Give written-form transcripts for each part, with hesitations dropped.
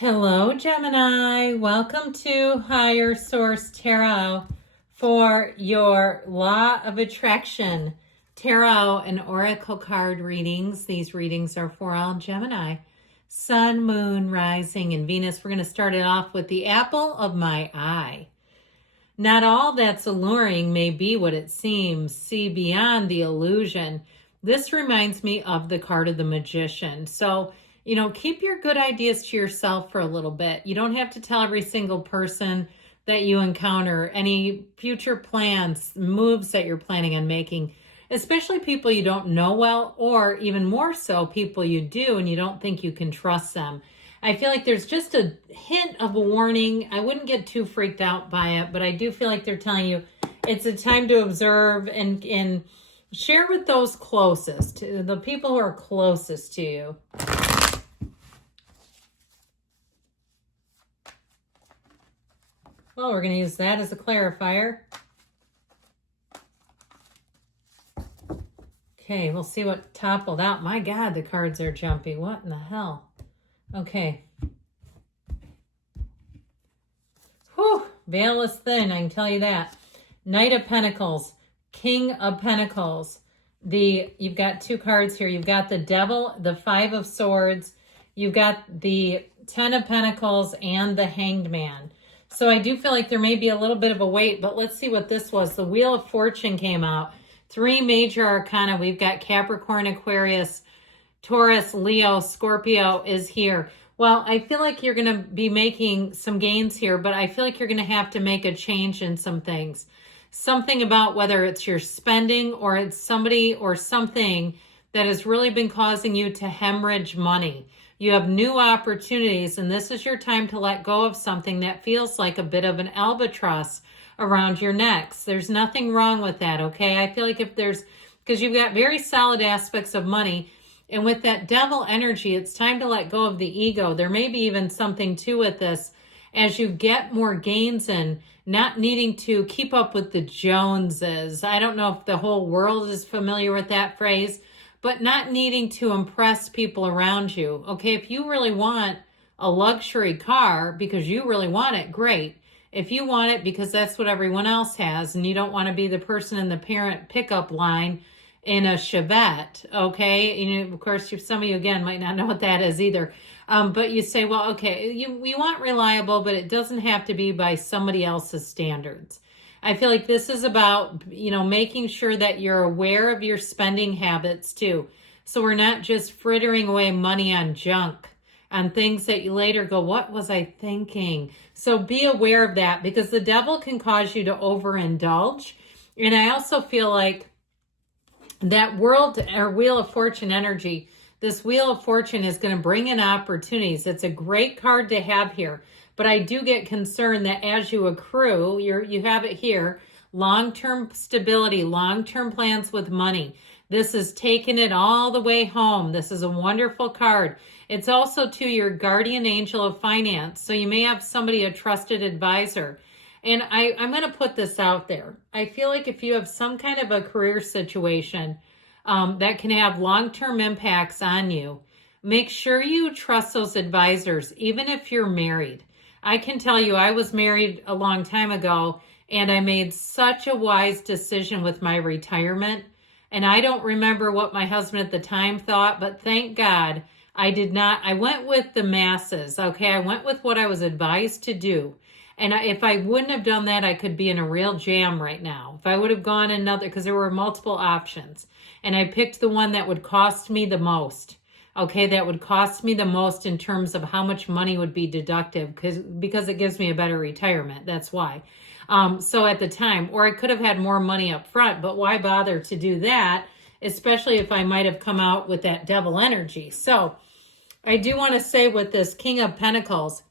Hello, Gemini. Welcome to Higher Source Tarot for your Law of Attraction Tarot and Oracle card readings. These readings are for all Gemini. Sun, Moon, Rising, and Venus. We're going to start it off with the apple of my eye. Not all that's alluring may be what it seems. See beyond the illusion. This reminds me of the card of the Magician. So, keep your good ideas to yourself for a little bit. You don't have to tell every single person that you encounter any future plans, moves that you're planning on making, especially people you don't know well, or even more so, people you do and you don't think you can trust them. I feel like there's just a hint of a warning. I wouldn't get too freaked out by it, but I do feel like they're telling you it's a time to observe and share with those closest, the people who are closest to you. Well, we're going to use that as a clarifier. Okay, we'll see what toppled out. My God, the cards are jumpy. What in the hell? Okay. Whew, veil is thin, I can tell you that. Knight of Pentacles, King of Pentacles. You've got two cards here. You've got the Devil, the Five of Swords. You've got the Ten of Pentacles and the Hanged Man. So I do feel like there may be a little bit of a wait, but let's see what this was. The Wheel of Fortune came out. Three major arcana. We've got Capricorn, Aquarius, Taurus, Leo, Scorpio is here. Well, I feel like you're going to be making some gains here, but I feel like you're going to have to make a change in some things. Something about whether it's your spending or it's somebody or something that has really been causing you to hemorrhage money. You have new opportunities, and this is your time to let go of something that feels like a bit of an albatross around your necks. There's nothing wrong with that, okay? I feel like because you've got very solid aspects of money, and with that Devil energy, it's time to let go of the ego. There may be even something too with this as you get more gains in, not needing to keep up with the Joneses. I don't know if the whole world is familiar with that phrase, but not needing to impress people around you. Okay, if you really want a luxury car because you really want it, great. If you want it because that's what everyone else has and you don't want to be the person in the parent pickup line in a Chevette, okay? Of course, some of you, again, might not know what that is either. But you say, well, okay, we want reliable, but it doesn't have to be by somebody else's standards. I feel like this is about, making sure that you're aware of your spending habits too. So we're not just frittering away money on junk, on things that you later go, what was I thinking? So be aware of that because the Devil can cause you to overindulge. And I also feel like that Wheel of Fortune energy, this Wheel of Fortune is going to bring in opportunities. It's a great card to have here. But I do get concerned that as you accrue, you have it here, long-term stability, long-term plans with money. This is taking it all the way home. This is a wonderful card. It's also to your guardian angel of finance. So you may have somebody, a trusted advisor. And I'm going to put this out there. I feel like if you have some kind of a career situation that can have long-term impacts on you, make sure you trust those advisors, even if you're married. I can tell you, I was married a long time ago, and I made such a wise decision with my retirement. And I don't remember what my husband at the time thought, but thank God I did not. I went with the masses, okay? I went with what I was advised to do. And if I wouldn't have done that, I could be in a real jam right now. If I would have gone another, because there were multiple options, and I picked the one that would cost me the most. Okay, that would cost me the most in terms of how much money would be deductive because it gives me a better retirement. That's why. So at the time, or I could have had more money up front, but why bother to do that, especially if I might have come out with that Devil energy. So I do want to say with this King of Pentacles,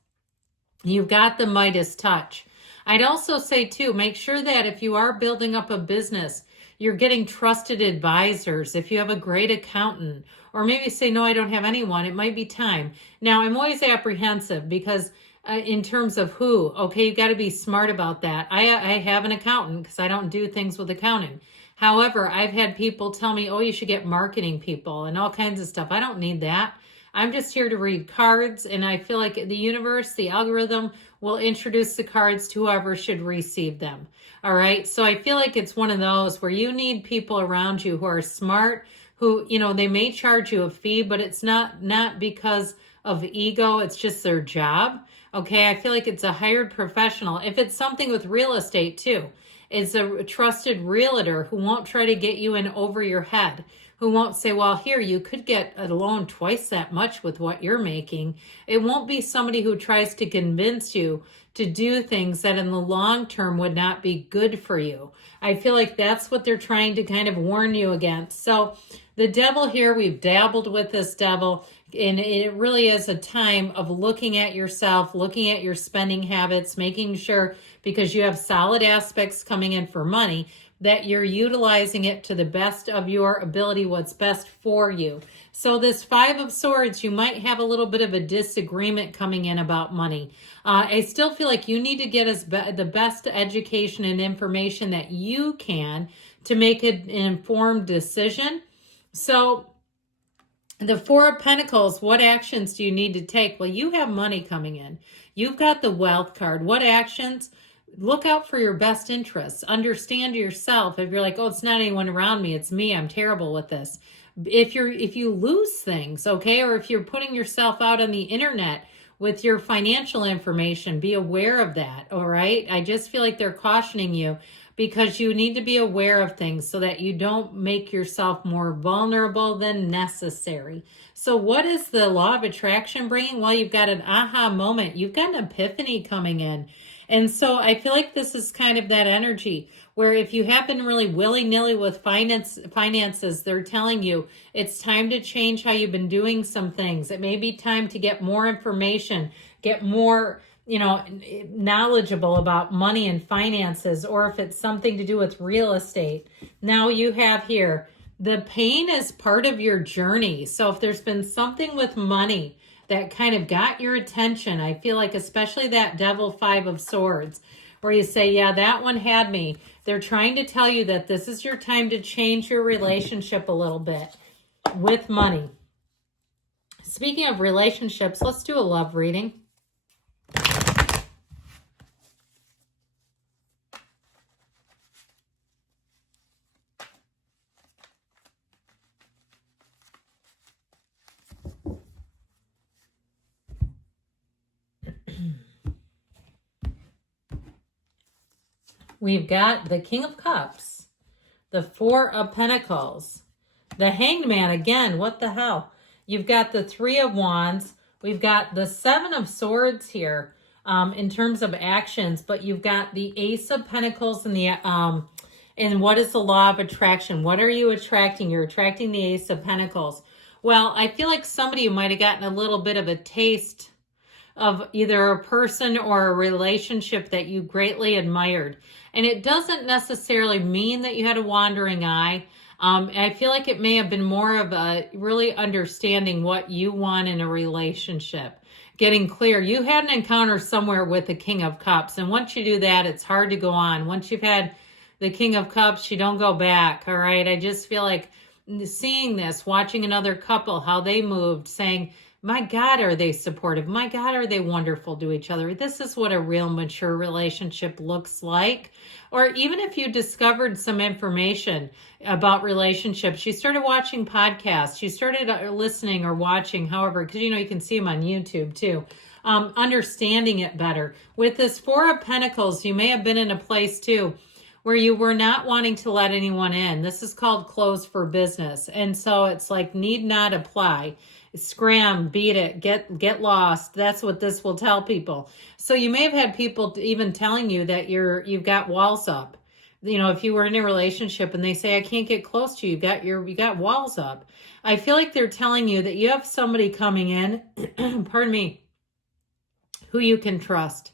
you've got the Midas touch. I'd also say too, make sure that if you are building up a business, you're getting trusted advisors. If you have a great accountant, or maybe say, no, I don't have anyone, it might be time. Now, I'm always apprehensive because in terms of who, okay, you've got to be smart about that. I have an accountant because I don't do things with accounting. However, I've had people tell me, oh, you should get marketing people and all kinds of stuff. I don't need that. I'm just here to read cards, and I feel like the universe, the algorithm, will introduce the cards to whoever should receive them. All right. So I feel like it's one of those where you need people around you who are smart, who, they may charge you a fee, but it's not because of ego. It's just their job. Okay. I feel like it's a hired professional. If it's something with real estate too, it's a trusted realtor who won't try to get you in over your head, who won't say, well, here, you could get a loan twice that much with what you're making. It won't be somebody who tries to convince you to do things that in the long term would not be good for you. I feel like that's what they're trying to kind of warn you against. So the devil here, we've dabbled with this devil, and it really is a time of looking at yourself, looking at your spending habits, making sure, because you have solid aspects coming in for money, that you're utilizing it to the best of your ability, what's best for you. So this Five of Swords, you might have a little bit of a disagreement coming in about money. I still feel like you need to get the best education and information that you can to make an informed decision. So the Four of Pentacles, what actions do you need to take? Well, you have money coming in. You've got the Wealth card. What actions? Look out for your best interests. Understand yourself. If you're like, oh, it's not anyone around me, it's me, I'm terrible with this. If you lose things, okay, or if you're putting yourself out on the internet with your financial information, be aware of that, all right? I just feel like they're cautioning you because you need to be aware of things so that you don't make yourself more vulnerable than necessary. So what is the law of attraction bringing? Well, you've got an aha moment. You've got an epiphany coming in. And so I feel like this is kind of that energy where if you have been really willy-nilly with finances, they're telling you it's time to change how you've been doing some things. It may be time to get more information, get more, knowledgeable about money and finances, or if it's something to do with real estate. Now you have here, the pain is part of your journey. So if there's been something with money that kind of got your attention, I feel like especially that Devil Five of Swords, where you say, yeah, that one had me. They're trying to tell you that this is your time to change your relationship a little bit with money. Speaking of relationships, let's do a love reading. We've got the King of Cups, the Four of Pentacles, the Hanged Man again. What the hell? You've got the Three of Wands. We've got the Seven of Swords here in terms of actions, but you've got the Ace of Pentacles and and what is the law of attraction? What are you attracting? You're attracting the Ace of Pentacles. Well, I feel like somebody might have gotten a little bit of a taste of either a person or a relationship that you greatly admired. And it doesn't necessarily mean that you had a wandering eye. I feel like it may have been more of a really understanding what you want in a relationship. Getting clear. You had an encounter somewhere with the King of Cups. And once you do that, it's hard to go on. Once you've had the King of Cups, you don't go back. All right. I just feel like seeing this, watching another couple, how they moved, saying, my God, are they supportive? My God, are they wonderful to each other? This is what a real mature relationship looks like. Or even if you discovered some information about relationships, you started watching podcasts, you started listening or watching, however, because you can see them on YouTube too. Understanding it better. With this Four of Pentacles, you may have been in a place too where you were not wanting to let anyone in. This is called closed for business. And so it's like need not apply. Scram, beat it, get lost. That's what this will tell people. So you may have had people even telling you that you've got walls up. If you were in a relationship and they say, I can't get close to you, you got walls up. I feel like they're telling you that you have somebody coming in, pardon me, who you can trust.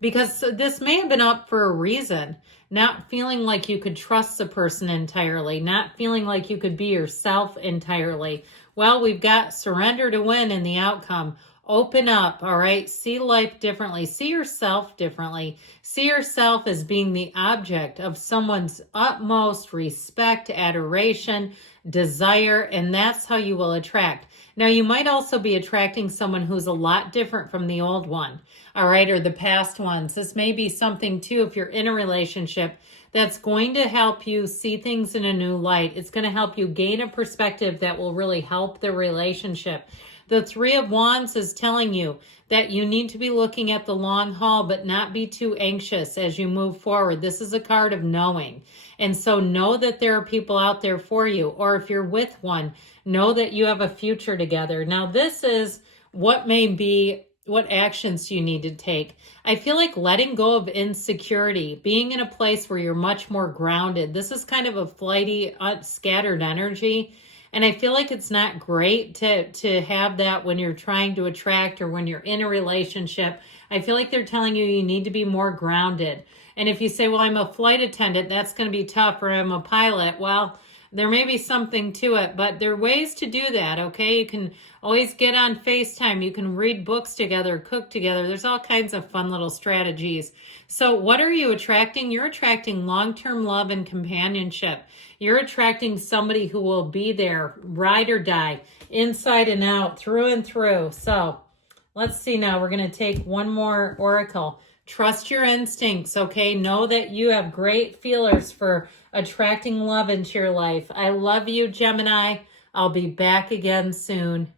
Because this may have been up for a reason. Not feeling like you could trust the person entirely. Not feeling like you could be yourself entirely. Well, we've got surrender to win in the outcome. Open up, all right? See life differently. See yourself differently. See yourself as being the object of someone's utmost respect, adoration, desire, and that's how you will attract. Now, you might also be attracting someone who's a lot different from the old one, all right, or the past ones. This may be something, too, if you're in a relationship, that's going to help you see things in a new light. It's going to help you gain a perspective that will really help the relationship. The Three of Wands is telling you that you need to be looking at the long haul, but not be too anxious as you move forward. This is a card of knowing. And so know that there are people out there for you. Or if you're with one, know that you have a future together. Now, this is what actions you need to take. I feel like letting go of insecurity, being in a place where you're much more grounded. This is kind of a flighty, scattered energy. And I feel like it's not great to have that when you're trying to attract or when you're in a relationship. I feel like they're telling you you need to be more grounded. And if you say, well, I'm a flight attendant, that's going to be tough, or I'm a pilot, well, there may be something to it, but there are ways to do that, okay? You can always get on FaceTime. You can read books together, cook together. There's all kinds of fun little strategies. So what are you attracting? You're attracting long-term love and companionship. You're attracting somebody who will be there, ride or die, inside and out, through and through. So let's see now. We're going to take one more oracle. Trust your instincts, okay? Know that you have great feelers for attracting love into your life. I love you, Gemini. I'll be back again soon.